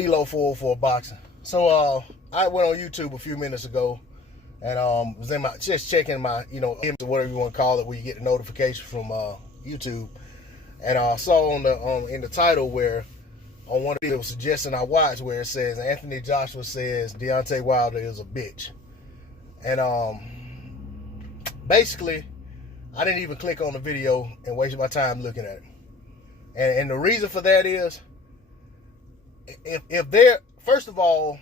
D-Lo 404 Boxing. So I went on YouTube a few minutes ago and was in my just checking my whatever you want to call it, where you get the notification from YouTube, and I saw in the title where on one of the suggestions I watched where it says Anthony Joshua says Deontay Wilder is a bitch, and basically I didn't even click on the video and waste my time looking at it, and the reason for that is if there, first of all,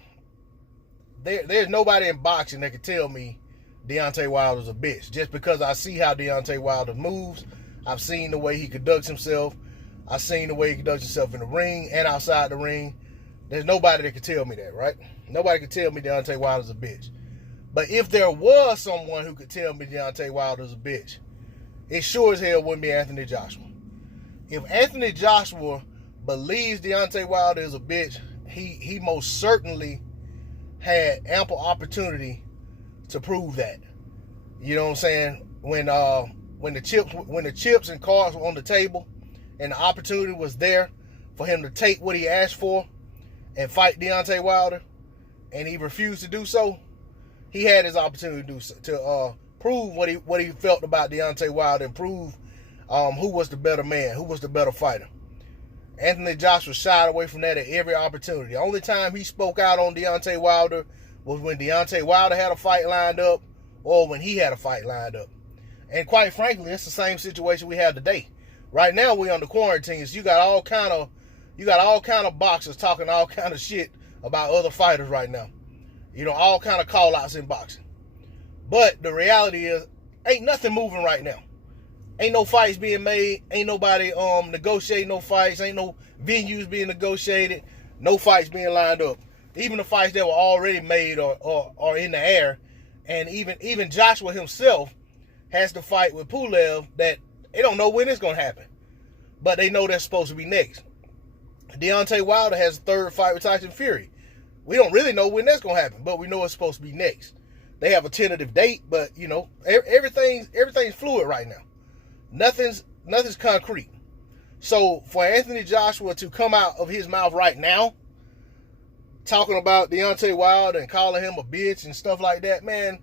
there's nobody in boxing that can tell me Deontay Wilder's a bitch. Just because I see how Deontay Wilder moves, I've seen the way he conducts himself, I've seen the way he conducts himself in the ring and outside the ring. There's nobody that can tell me that, right? Nobody can tell me Deontay Wilder's a bitch. But if there was someone who could tell me Deontay Wilder's a bitch, it sure as hell wouldn't be Anthony Joshua. If Anthony Joshua believes Deontay Wilder is a bitch, he most certainly had ample opportunity to prove that. You know what I'm saying? When the chips and cards were on the table and the opportunity was there for him to take what he asked for and fight Deontay Wilder, and he refused to do so, he had his opportunity to do so, to prove what he felt about Deontay Wilder and prove who was the better man, who was the better fighter. Anthony Joshua shied away from that at every opportunity. The only time he spoke out on Deontay Wilder was when Deontay Wilder had a fight lined up or when he had a fight lined up. And quite frankly, it's the same situation we have today. Right now we're under quarantine, so you got all kind of boxers talking all kind of shit about other fighters right now. You know, all kind of call outs in boxing. But the reality is, ain't nothing moving right now. Ain't no fights being made. Ain't nobody negotiating no fights. Ain't no venues being negotiated. No fights being lined up. Even the fights that were already made are in the air. And even Joshua himself has to fight with Pulev that they don't know when it's going to happen. But they know that's supposed to be next. Deontay Wilder has a third fight with Tyson Fury. We don't really know when that's going to happen, but we know it's supposed to be next. They have a tentative date, but you know, everything's fluid right now. Nothing's concrete. So for Anthony Joshua to come out of his mouth right now, talking about Deontay Wilder and calling him a bitch and stuff like that, man,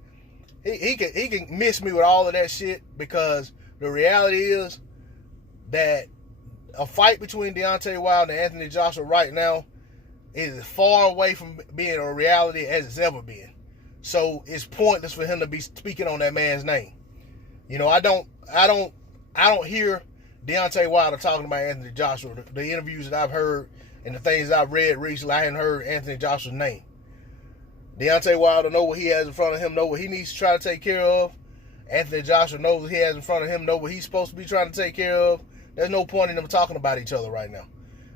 he can miss me with all of that shit, because the reality is that a fight between Deontay Wilder and Anthony Joshua right now is as far away from being a reality as it's ever been. So it's pointless for him to be speaking on that man's name. You know, I don't hear Deontay Wilder talking about Anthony Joshua. The interviews that I've heard and the things I've read recently, I hadn't heard Anthony Joshua's name. Deontay Wilder know what he has in front of him, know what he needs to try to take care of. Anthony Joshua knows what he has in front of him, know what he's supposed to be trying to take care of. There's no point in them talking about each other right now.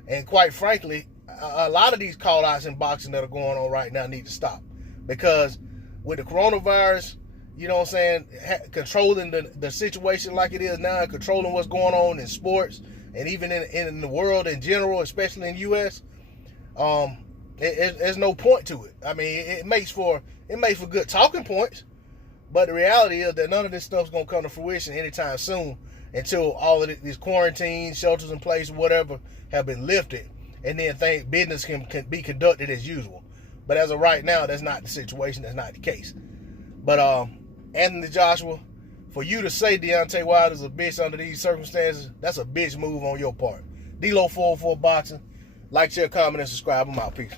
And quite frankly, a lot of these call-outs in boxing that are going on right now need to stop. Because with the coronavirus, you know what I'm saying, controlling the situation like it is now, controlling what's going on in sports and even in the world in general, especially in the U.S., there's no point to it. I mean, it makes for good talking points, but the reality is that none of this stuff's going to come to fruition anytime soon until all of these quarantines, shelters in place, whatever, have been lifted, and then business can be conducted as usual. But as of right now, that's not the situation. That's not the case. But Anthony Joshua, for you to say Deontay Wilder's a bitch under these circumstances, that's a bitch move on your part. D-Lo 404 Boxing. Like, share, comment, and subscribe. I'm out. Peace.